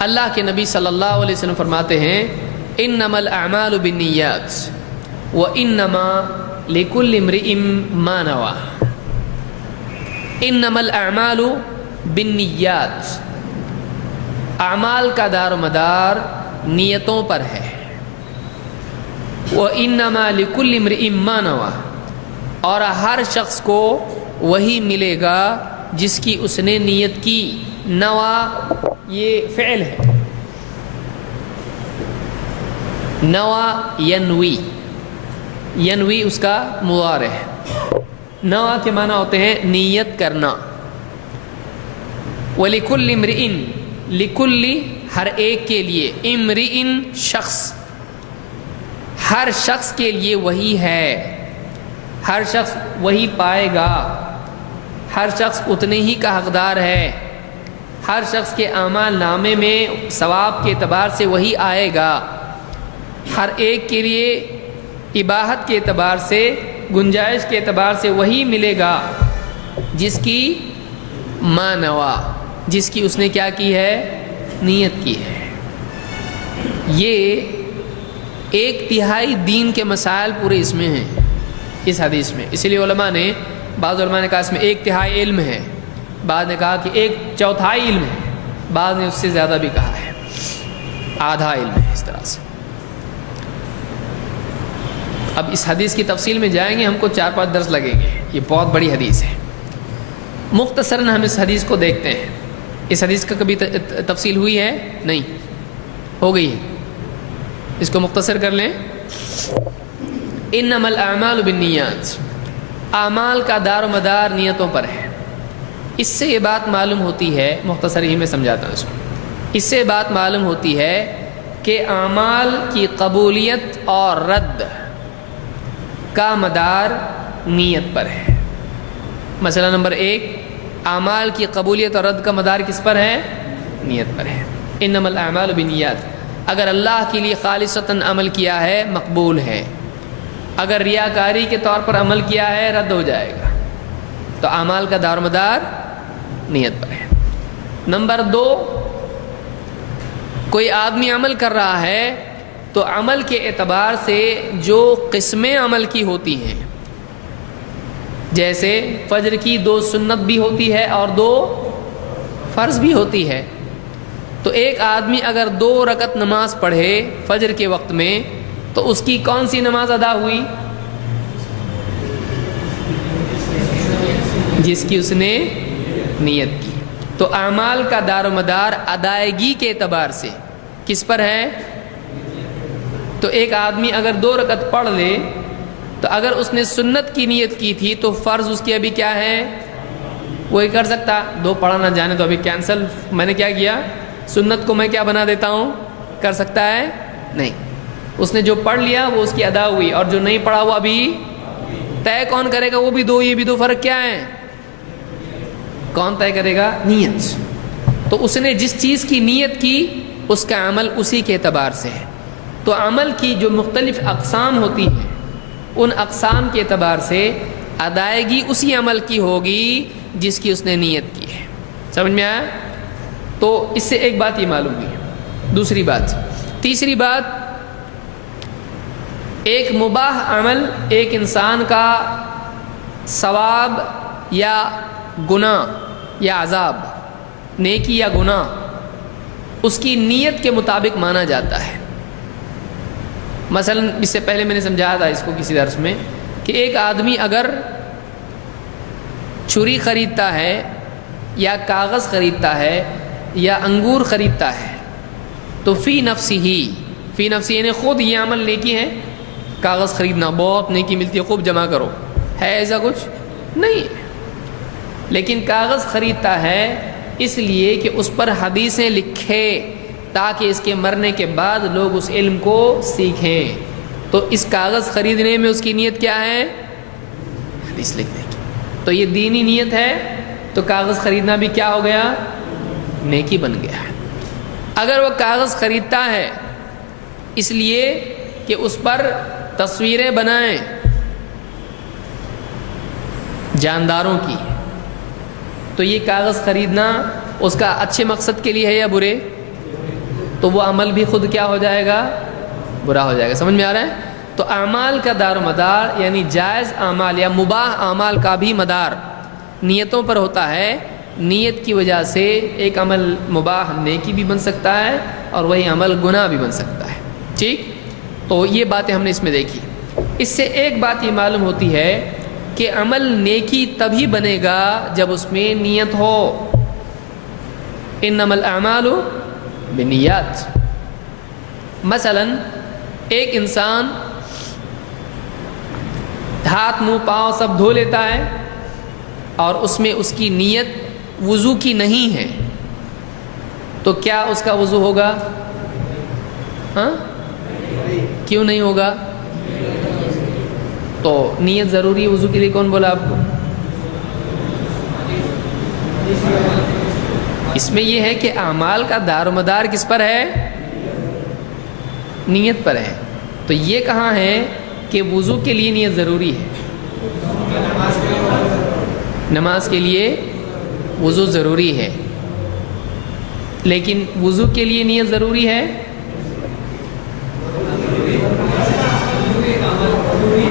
اللہ کے نبی صلی اللہ علیہ وسلم فرماتے ہیں انما الاعمال بالنیات وانما لکل امرئ ما نوى. انما الاعمال بالنیات، اعمال کا دار و مدار نیتوں پر ہے. وانما لکل امرئ ما نوى، اور ہر شخص کو وہی ملے گا جس کی اس نے نیت کی. نوا یہ فعل ہے، نوا ینوی، ینوی اس کا مضارع ہے. نوا کے معنی ہوتے ہیں نیت کرنا. وَلِكُلِّ امْرِئٍ، لِكُلِّ ہر ایک کے لیے، امْرِئٍ شخص، ہر شخص کے لیے وہی ہے. ہر شخص وہی پائے گا، ہر شخص اتنے ہی کا حقدار ہے. ہر شخص کے اعمال نامے میں ثواب کے اعتبار سے وہی آئے گا. ہر ایک کے لیے اباحت کے اعتبار سے، گنجائش کے اعتبار سے وہی ملے گا جس کی ما نوا، جس کی اس نے کیا کی ہے؟ نیت کی ہے. یہ ایک تہائی دین کے مسائل پورے اس میں ہیں، اس حدیث میں. اسی لیے علماء نے، بعض علماء نے کہا اس میں ایک تہائی علم ہے، بعض نے کہا کہ ایک چوتھائی علم ہے، بعض نے اس سے زیادہ بھی کہا ہے، آدھا علم ہے. اس طرح سے اب اس حدیث کی تفصیل میں جائیں گے، ہم کو 4-5 درس لگیں گے. یہ بہت بڑی حدیث ہے. مختصراً ہم اس حدیث کو دیکھتے ہیں. اس حدیث کا کبھی تفصیل ہوئی ہے؟ نہیں، ہو گئی ہے. اس کو مختصر کر لیں. انما الاعمال بالنیات، اعمال کا دار و مدار نیتوں پر ہے. اس سے یہ بات معلوم ہوتی ہے، مختصر ہی میں سمجھاتا ہوں اس کو. اس سے بات معلوم ہوتی ہے کہ اعمال کی قبولیت اور رد کا مدار نیت پر ہے. مسئلہ نمبر 1، اعمال کی قبولیت اور رد کا مدار کس پر ہے؟ نیت پر ہے. انما الاعمال بالنیات، اگر اللہ کے لیے خالصتاً عمل کیا ہے مقبول ہے، اگر ریاکاری کے طور پر عمل کیا ہے رد ہو جائے گا. تو اعمال کا دار و مدار نیت پر ہے. نمبر 2، کوئی آدمی عمل کر رہا ہے تو عمل کے اعتبار سے جو قسمیں عمل کی ہوتی ہیں، جیسے فجر کی 2 سنت بھی ہوتی ہے اور 2 فرض بھی ہوتی ہے. تو ایک آدمی اگر 2 رکعت نماز پڑھے فجر کے وقت میں تو اس کی کون سی نماز ادا ہوئی؟ جس کی اس نے نیت کی. تو اعمال کا دار و مدار ادائیگی کے اعتبار سے کس پر ہے؟ تو ایک آدمی اگر 2 رکعت پڑھ لے تو اگر اس نے سنت کی نیت کی تھی تو فرض اس کی ابھی کیا ہے؟ وہی کر سکتا. 2 پڑھا نہ جانے تو ابھی کینسل، میں نے کیا کیا؟ سنت کو میں کیا بنا دیتا ہوں؟ کر سکتا ہے؟ نہیں. اس نے جو پڑھ لیا وہ اس کی ادا ہوئی، اور جو نہیں پڑھا وہ ابھی طے کون کرے گا؟ وہ بھی 2، یہ بھی 2. فرق کیا ہے؟ کون طے کرے گا؟ نیت. تو اس نے جس چیز کی نیت کی اس کا عمل اسی کے اعتبار سے ہے. تو عمل کی جو مختلف اقسام ہوتی ہیں ان اقسام کے اعتبار سے ادائیگی اسی عمل کی ہوگی جس کی اس نے نیت کی ہے. سمجھ میں آیا؟ تو اس سے ایک بات یہ معلوم ہوئی. دوسری بات، تیسری بات، ایک مباح عمل ایک انسان کا ثواب یا گناہ یا عذاب، نیکی یا گناہ، اس کی نیت کے مطابق مانا جاتا ہے. مثلا اس سے پہلے میں نے سمجھایا تھا اس کو کسی درس میں کہ ایک آدمی اگر چھری خریدتا ہے یا کاغذ خریدتا ہے یا انگور خریدتا ہے تو فی نفسی یعنی خود یہ عمل نیکی ہے. کاغذ خریدنا بہت نیکی ملتی ہے، خوب جمع کرو، ہے ایسا کچھ؟ نہیں. لیکن کاغذ خریدتا ہے اس لیے کہ اس پر حدیثیں لکھے تاکہ اس کے مرنے کے بعد لوگ اس علم کو سیکھیں. تو اس کاغذ خریدنے میں اس کی نیت کیا ہے؟ حدیث لکھنے کی. تو یہ دینی نیت ہے، تو کاغذ خریدنا بھی کیا ہو گیا؟ نیکی بن گیا. اگر وہ کاغذ خریدتا ہے اس لیے کہ اس پر تصویریں بنائیں جانداروں کی، تو یہ کاغذ خریدنا اس کا اچھے مقصد کے لیے ہے یا برے؟ تو وہ عمل بھی خود کیا ہو جائے گا؟ برا ہو جائے گا. سمجھ میں آ رہا ہے؟ تو اعمال کا دار و مدار یعنی جائز اعمال یا مباح اعمال کا بھی مدار نیتوں پر ہوتا ہے. نیت کی وجہ سے ایک عمل مباح نیکی بھی بن سکتا ہے اور وہی عمل گناہ بھی بن سکتا ہے. ٹھیک؟ تو یہ باتیں ہم نے اس میں دیکھی. اس سے ایک بات یہ معلوم ہوتی ہے کہ عمل نیکی تبھی بنے گا جب اس میں نیت ہو. انما الاعمال بالنیات. مثلا ایک انسان ہاتھ منہ پاؤں سب دھو لیتا ہے اور اس میں اس کی نیت وضو کی نہیں ہے, تو کیا اس کا وضو ہوگا؟ ہاں کیوں نہیں ہوگا؟ تو نیت ضروری ہے وضو کے لیے. کون بولا آپ کو؟ اس میں یہ ہے کہ اعمال کا دار و مدار کس پر ہے؟ نیت پر ہے. تو یہ کہاں ہے کہ وضو کے لیے نیت ضروری ہے؟ نماز کے لیے وضو ضروری ہے, لیکن وضو کے لیے نیت ضروری ہے؟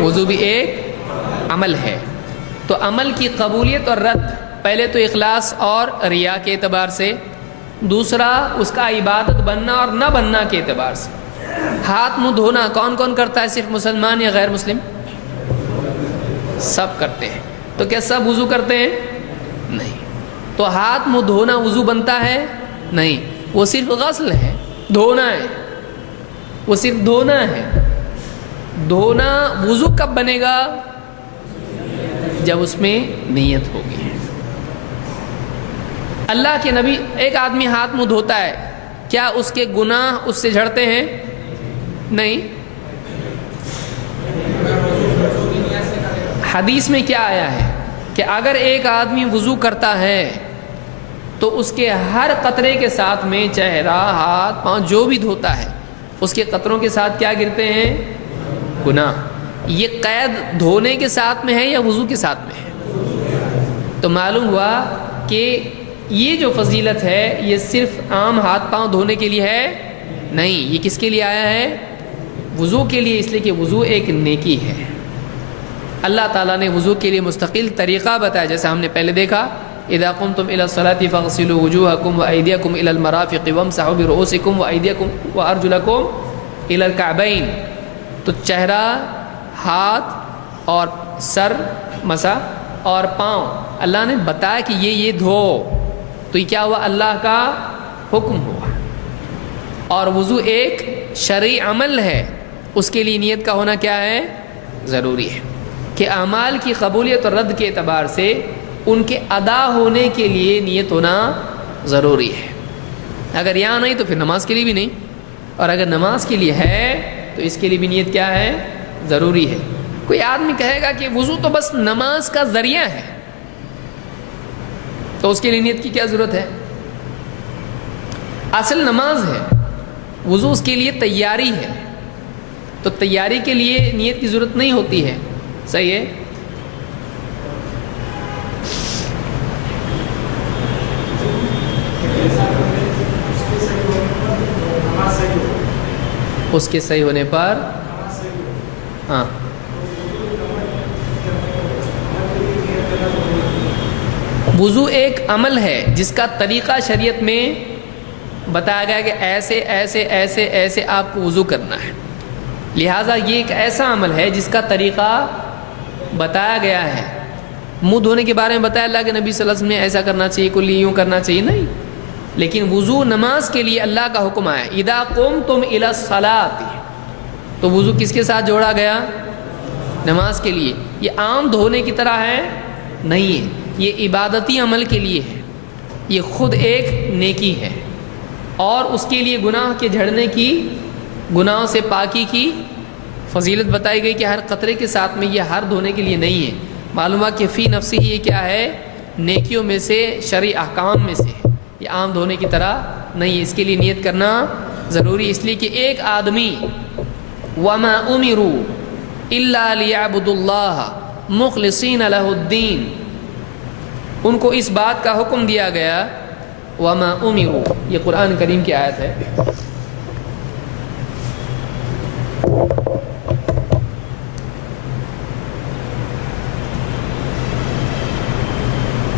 وضو بھی ایک عمل ہے. تو عمل کی قبولیت اور رد پہلے تو اخلاص اور ریا کے اعتبار سے, دوسرا اس کا عبادت بننا اور نہ بننا کے اعتبار سے. ہاتھ منہ دھونا کون کون کرتا ہے؟ صرف مسلمان یا غیر مسلم؟ سب کرتے ہیں. تو کیا سب وضو کرتے ہیں؟ نہیں. تو ہاتھ منہ دھونا وضو بنتا ہے؟ نہیں, وہ صرف غسل ہے, دھونا ہے, وہ صرف دھونا ہے. دھونا وضو کب بنے گا؟ جب اس میں نیت ہوگی. اللہ کے نبی, ایک آدمی ہاتھ منہ دھوتا ہے, کیا اس کے گناہ اس سے جھڑتے ہیں؟ نہیں. حدیث میں کیا آیا ہے کہ اگر ایک آدمی وضو کرتا ہے تو اس کے ہر قطرے کے ساتھ میں چہرہ, ہاتھ, پاؤں جو بھی دھوتا ہے اس کے قطروں کے ساتھ کیا گرتے ہیں؟ گناہ. یہ قید دھونے کے ساتھ میں ہے یا وضو کے ساتھ میں ہے؟ تو معلوم ہوا کہ یہ جو فضیلت ہے یہ صرف عام ہاتھ پاؤں دھونے کے لیے ہے نہیں, یہ کس کے لیے آیا ہے؟ وضو کے لیے. اس لیے کہ وضو ایک نیکی ہے. اللہ تعالیٰ نے وضو کے لیے مستقل طریقہ بتایا, جیسے ہم نے پہلے دیکھا اذا قمتم الى الصلاة فاغسلوا وجوهكم وايديكم الى المرافق وامسحوا برؤوسكم وايديكم وارجلكم الى الكعبين. تو چہرہ, ہاتھ اور سر مسح اور پاؤں اللہ نے بتایا کہ یہ دھو. تو یہ کیا ہوا؟ اللہ کا حکم ہوا. اور وضو ایک شرعی عمل ہے, اس کے لیے نیت کا ہونا کیا ہے؟ ضروری ہے. کہ اعمال کی قبولیت اور رد کے اعتبار سے ان کے ادا ہونے کے لیے نیت ہونا ضروری ہے. اگر یہاں نہیں تو پھر نماز کے لیے بھی نہیں, اور اگر نماز کے لیے ہے تو اس کے لیے بھی نیت کیا ہے؟ ضروری ہے. کوئی آدمی کہے گا کہ وضو تو بس نماز کا ذریعہ ہے, تو اس کے لیے نیت کی کیا ضرورت ہے؟ اصل نماز ہے, وضو اس کے لیے تیاری ہے, تو تیاری کے لیے نیت کی ضرورت نہیں ہوتی ہے. صحیح ہے؟ اس کے صحیح ہونے پر ہاں وضو ایک عمل ہے جس کا طریقہ شریعت میں بتایا گیا کہ ایسے ایسے ایسے ایسے آپ کو وضو کرنا ہے. لہٰذا یہ ایک ایسا عمل ہے جس کا طریقہ بتایا گیا ہے. منہ دھونے کے بارے میں بتایا اللہ کے نبی صلی اللہ علیہ وسلم نے ایسا کرنا چاہیے, کلی یوں کرنا چاہیے نہیں. لیکن وضو نماز کے لیے اللہ کا حکم آیا اذا قمتم الی الصلاۃ, تو وضو کس کے ساتھ جوڑا گیا؟ نماز کے لیے. یہ عام دھونے کی طرح ہے نہیں ہے, یہ عبادتی عمل کے لیے ہے, یہ خود ایک نیکی ہے, اور اس کے لیے گناہ کے جھڑنے کی, گناہوں سے پاکی کی فضیلت بتائی گئی کہ ہر قطرے کے ساتھ میں. یہ ہر دھونے کے لیے نہیں ہے. معلوم ہے کہ فی نفسی یہ کیا ہے؟ نیکیوں میں سے, شرعی احکام میں سے, یہ عام دھونے کی طرح نہیں ہے. اس کے لیے نیت کرنا ضروری, اس لیے کہ ایک آدمی وما امروا الا ليعبدوا الله مخلصین له الدین, ان کو اس بات کا حکم دیا گیا وما امروا, یہ قرآن کریم کی آیت ہے,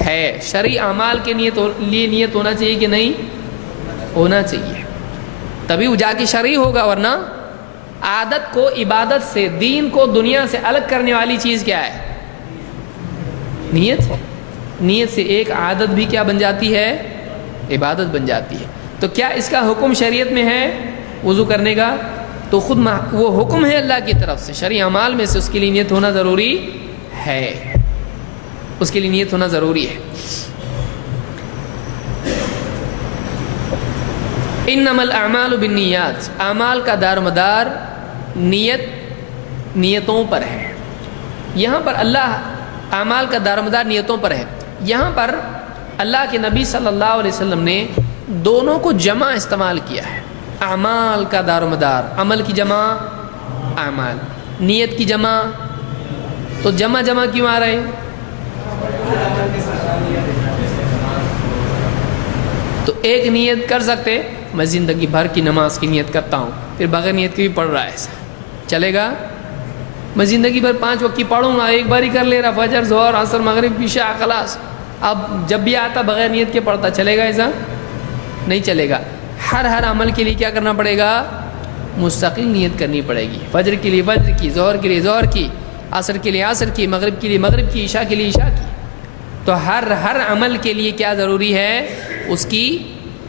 ہے. شرعی اعمال کے لیے نیت ہونا چاہیے کہ نہیں ہونا چاہیے, تبھی وہ جا کے شرعی ہوگا. ورنہ عادت کو عبادت سے, دین کو دنیا سے الگ کرنے والی چیز کیا ہے؟ نیت ہے. نیت سے ایک عادت بھی کیا بن جاتی ہے؟ عبادت بن جاتی ہے. تو کیا اس کا حکم شریعت میں ہے وضو کرنے کا؟ تو خود وہ حکم ہے اللہ کی طرف سے. شرعی اعمال میں سے اس کے لیے نیت ہونا ضروری ہے, اس کے لیے نیت ہونا ضروری ہے. انما الاعمال بالنیات, اعمال کا دار مدار نیتوں پر ہے. یہاں پر اعمال کا دار مدار نیتوں پر ہے. یہاں پر اللہ کے نبی صلی اللہ علیہ وسلم نے دونوں کو جمع استعمال کیا ہے. اعمال کا دار مدار, عمل کی جمع اعمال, نیت کی جمع. تو جمع کیوں آ رہے ہیں؟ تو ایک نیت کر سکتے, میں زندگی بھر کی نماز کی نیت کرتا ہوں, پھر بغیر نیت کی بھی پڑھ رہا ہے, ایسا چلے گا؟ میں زندگی بھر 5 وقت کی پڑھوں گا, ایک بار ہی کر لے رہا, فجر ظہر عصر مغرب عشاء خلاص, اب جب بھی آتا بغیر نیت کے پڑھتا, چلے گا؟ ایسا نہیں چلے گا. ہر عمل کے لیے کیا کرنا پڑے گا؟ مستقل نیت کرنی پڑے گی. فجر کے لیے فجر کی, ظہر کے لیے ظہر کی, عصر کے لیے عصر کی, مغرب کے لیے مغرب کی, عشاء کے لیے عشاء کی. تو ہر عمل کے لیے کیا ضروری ہے؟ اس کی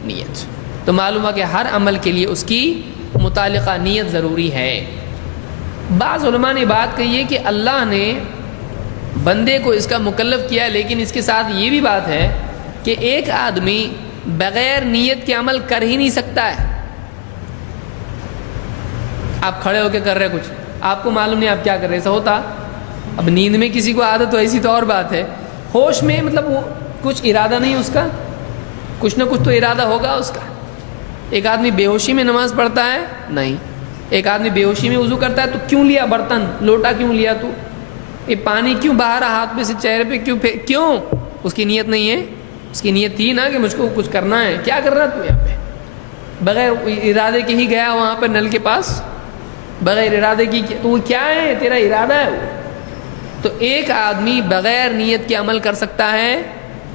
نیت. تو معلوم ہے کہ ہر عمل کے لیے اس کی متعلقہ نیت ضروری ہے. بعض علماء نے بات کہی ہے کہ اللہ نے بندے کو اس کا مکلف کیا, لیکن اس کے ساتھ یہ بھی بات ہے کہ ایک آدمی بغیر نیت کے عمل کر ہی نہیں سکتا ہے. آپ کھڑے ہو کے کر رہے کچھ, آپ کو معلوم نہیں آپ کیا کر رہے, ایسا ہوتا؟ اب نیند میں کسی کو عادت ہو ایسی تو اور بات ہے, ہوش میں مطلب وہ کچھ ارادہ نہیں اس کا, کچھ نہ کچھ تو ارادہ ہوگا اس کا. ایک آدمی بے ہوشی میں نماز پڑھتا ہے نہیں, ایک آدمی بے ہوشی میں وضو کرتا ہے تو کیوں لیا برتن, لوٹا کیوں لیا, تو یہ پانی کیوں باہر ہاتھ میں سے چہرے پہ کیوں؟ اس کی نیت نہیں ہے. اس کی نیت تھی نا کہ مجھ کو کچھ کرنا ہے. کیا کر رہا تو یہاں پہ بغیر ارادے کے ہی گیا وہاں پہ نل کے پاس, بغیر ارادے کی, تو وہ کیا ہے؟ تیرا ارادہ ہے وہ. تو ایک آدمی بغیر نیت کے عمل کر سکتا ہے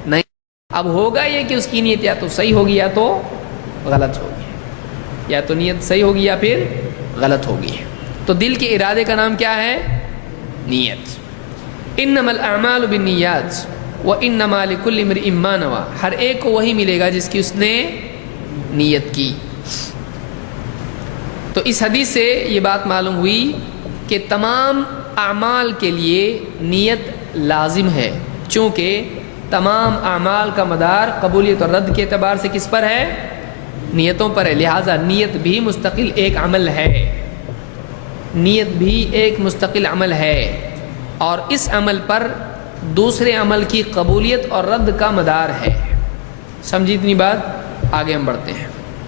نہیں. اب ہوگا یہ کہ اس کی نیت یا تو صحیح ہوگی یا تو غلط ہوگی, یا تو نیت صحیح ہوگی یا پھر غلط ہوگی. تو دل کے ارادے کا نام کیا ہے؟ نیت. انما الاعمال بالنیات وانما لكل امرئ ما نوى, ہر ایک کو وہی ملے گا جس کی اس نے نیت کی. تو اس حدیث سے یہ بات معلوم ہوئی کہ تمام اعمال کے لیے نیت لازم ہے, چونکہ تمام اعمال کا مدار قبولیت اور رد کے اعتبار سے کس پر ہے؟ نیتوں پر ہے. لہٰذا نیت بھی مستقل ایک عمل ہے, نیت بھی ایک مستقل عمل ہے, اور اس عمل پر دوسرے عمل کی قبولیت اور رد کا مدار ہے. سمجھی اتنی بات؟ آگے ہم بڑھتے ہیں.